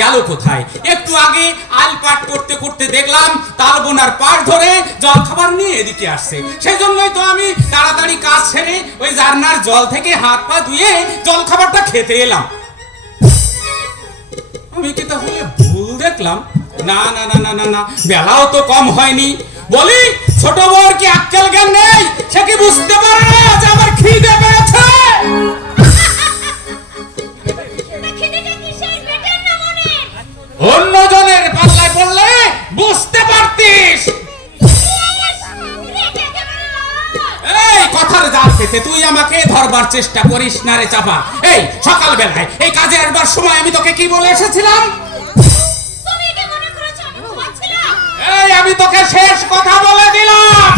গেল কোথায়? একটু আগে আল পাট করতে করতে দেখলাম, তাল বোনার পাট ধরে জল খাবার নিয়ে এদিকে আসছে। সেই জন্যই তো আমি তাড়াতাড়ি কাজ ছেড়ে ওই জার্নার জল থেকে হাত পা ধুয়ে জল খাবারটা খেতে এলাম। আমি কি তাহলে ভুল দেখলাম? না না না না না না, বেলাও তো কম হয়নি। বলি, ছোট বউর কি আক্কেল জ্ঞান নেই? সে কি বুঝতে পারে না যে আমার ধরবার চেষ্টা করিস না রে চাপা। এই সকাল বেলায় এই কাজে একবার সময় আমি তোকে কি বলে এসেছিলাম? তুমি কি মনে করেছ আমি ঘুমাচ্ছিলাম এই আমি তোকে শেষ কথা বলে দিলাম।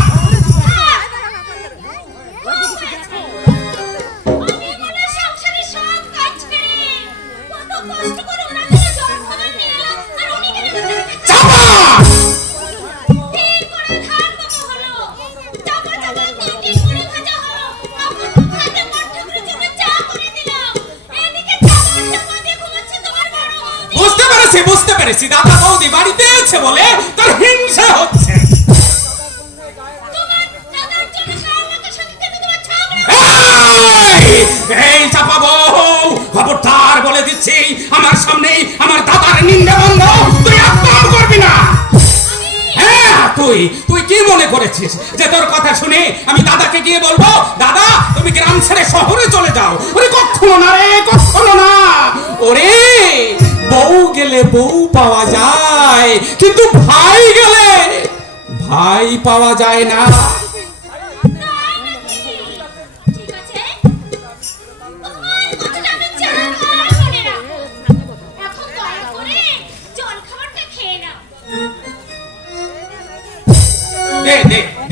পেরেছি বুঝতে পেরেছি দাদা বৌদি বাড়িতে আছে বলে তোর হিংসা হচ্ছে। এই, চাপা বউ খবরদার বলে দিচ্ছি আমার সামনে আমার দাদার নিন্দে বন্ধ তুই করবি না। হ্যাঁ তুই তুই কি মনে করেছিস যে তোর কথা শুনে আমি দাদাকে গিয়ে বলব দাদা তুমি গ্রাম ছেড়ে শহরে চলে যাও। ওরে কখনো না রে কখনো না। ওরে গেলে বউ পাওয়া যায়, কিন্তু ভাই গেলে ভাই পাওয়া যায় না।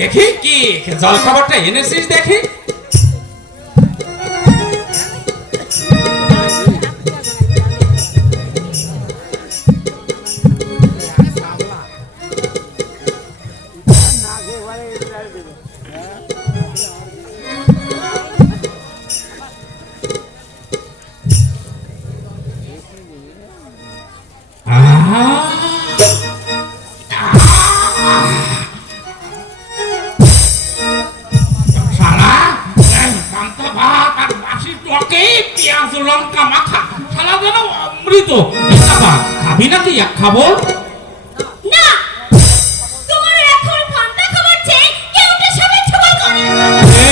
দেখি কি জল খাবারটা এনেছিস দেখি।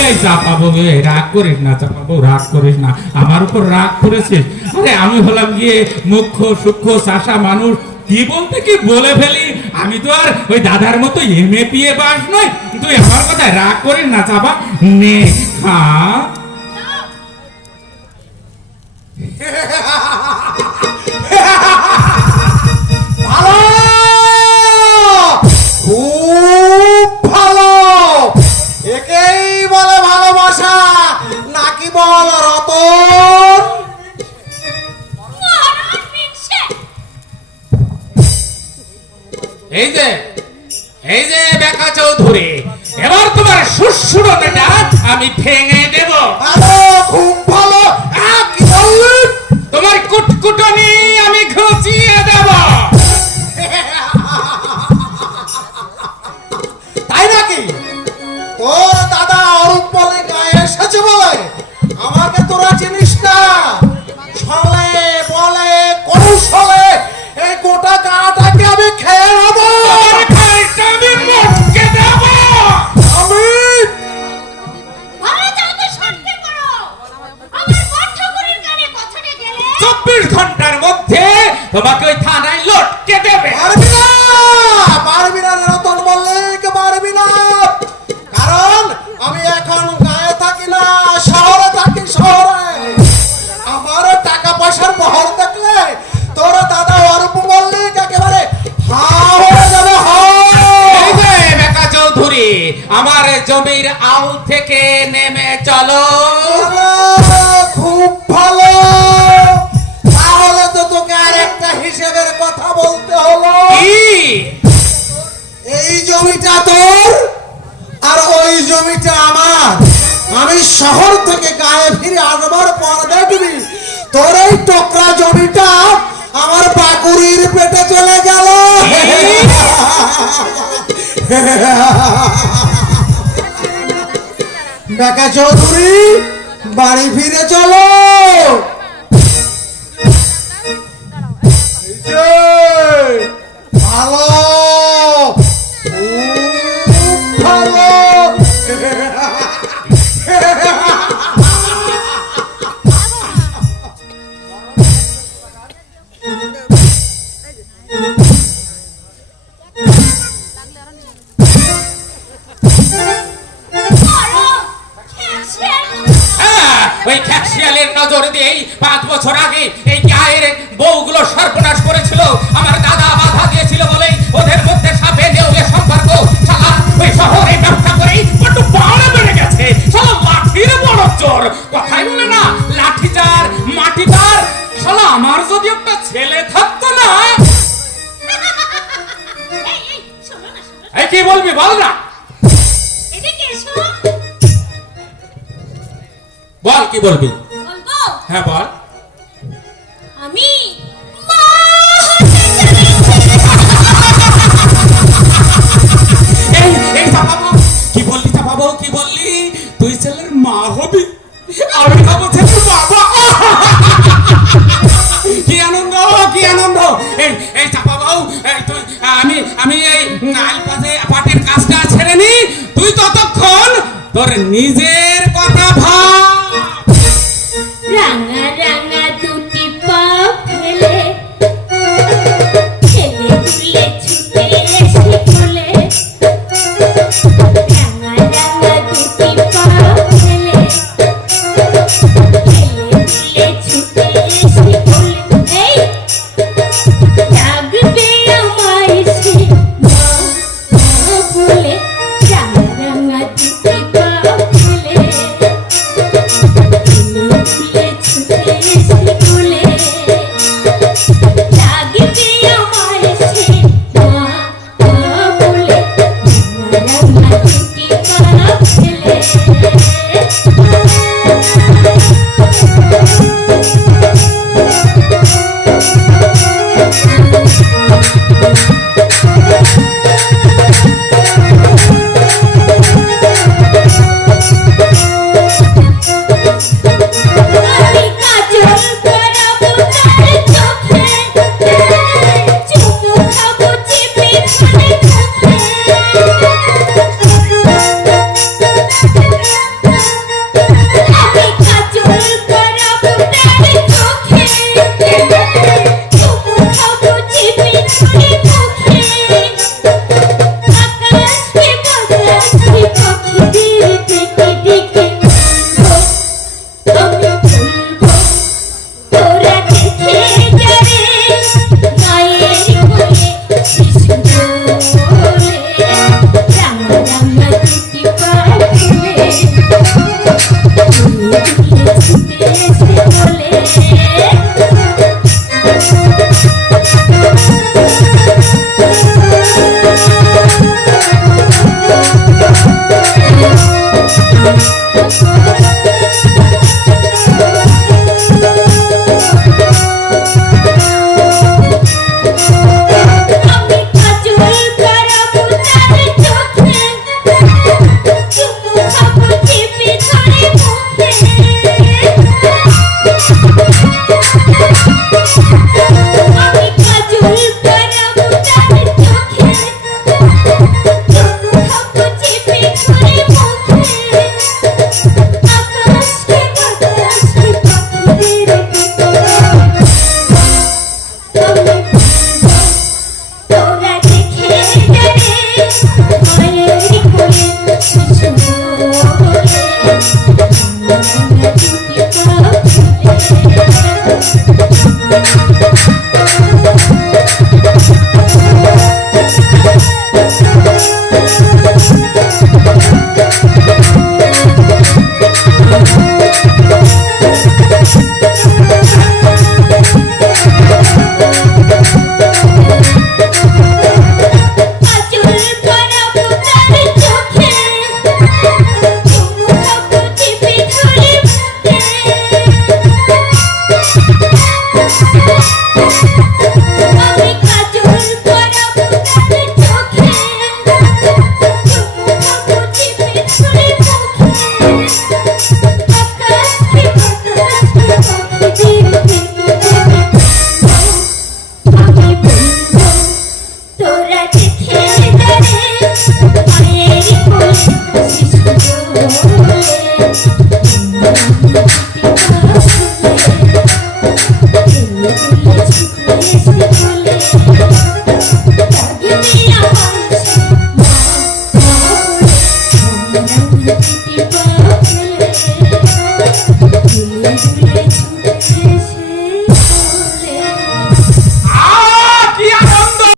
এই চাপাবো রাগ করিস না চাপাবো রাগ করিস না। আমার উপর রাগ করেছিস? আরে আমি হলাম গিয়ে মুখ্য সূক্ষ্ম চাষা মানুষ। কি বলতে কি বলে ফেলি? আমি তো আর ওই দাদার মতো এমএ পিয়ে বাস নয় তুই আমার কথা রাগ করিস না চাপা। নে খা। এই যে এই যে বেকা চৌধুরী এবার তোমার সুসুরতাটা আমি ভেঙে দেব। ভালো খুব ভালো তোমার কুটকুটনি আমি ঘুচিয়ে দেব। তাই নাকি? তোর দাদা অরূপ বলে গায়ে এসেছে বলে আমাকে তোরা চিনিস না। ছলে চব্বিশ ঘণ্টার মধ্যে তোমাকে ওই থানায় লটকে দেবে। পারবি না পারবি না রতন মল্লিক পারবি না কারণ আমি এখন গায়ে থাকি না শহরে থাকি শহরে। আমার টাকা পয়সার বহর দেখলে তোর দাদা অরূপ মল্লিক একেবারে হা হয়ে যাবে হা। চৌধুরী আমার জমির আল থেকে নেমে চলো। খুব ভালো। জমিটা তোর আর ওই জমিটা আমার। আমি শহর থেকে গায়ে ফিরে আসবার পর দেখবি তোর এই টোকরা জমিটা আমার বাকুরির পেটে চলে গেল। বেকা চৌধুরী, বাড়ি ফিরে চলো। ওই খ্যাকশিয়ালের নজর দিয়েই পাঁচ বছর আগে এই গায়ের বউগুলো সর্বনাশ করেছিল। আমার দাদা বাধা দিয়েছিল বলেই ওদের মধ্যে সাপে নেউলে সম্পর্ক। শালা ওই শহরে ব্যবসা করেই একটু বাড়া বেড়ে গেছে। শালা লাঠির বড় চোর। কথাই বলে না, লাঠি কি বলবি? হ্যাঁ বল। আমি কি বললি চাপাবো কি বললি? তুই ছেলের মা হবি। আমি হব ছেলের বাবা। কি আনন্দ কি আনন্দ। এই এই এই তুই আমি আমি এই পাটের কাজটা ছেড়ে নি। তুই ততক্ষণ তোর নিজে Yeah. Thank you.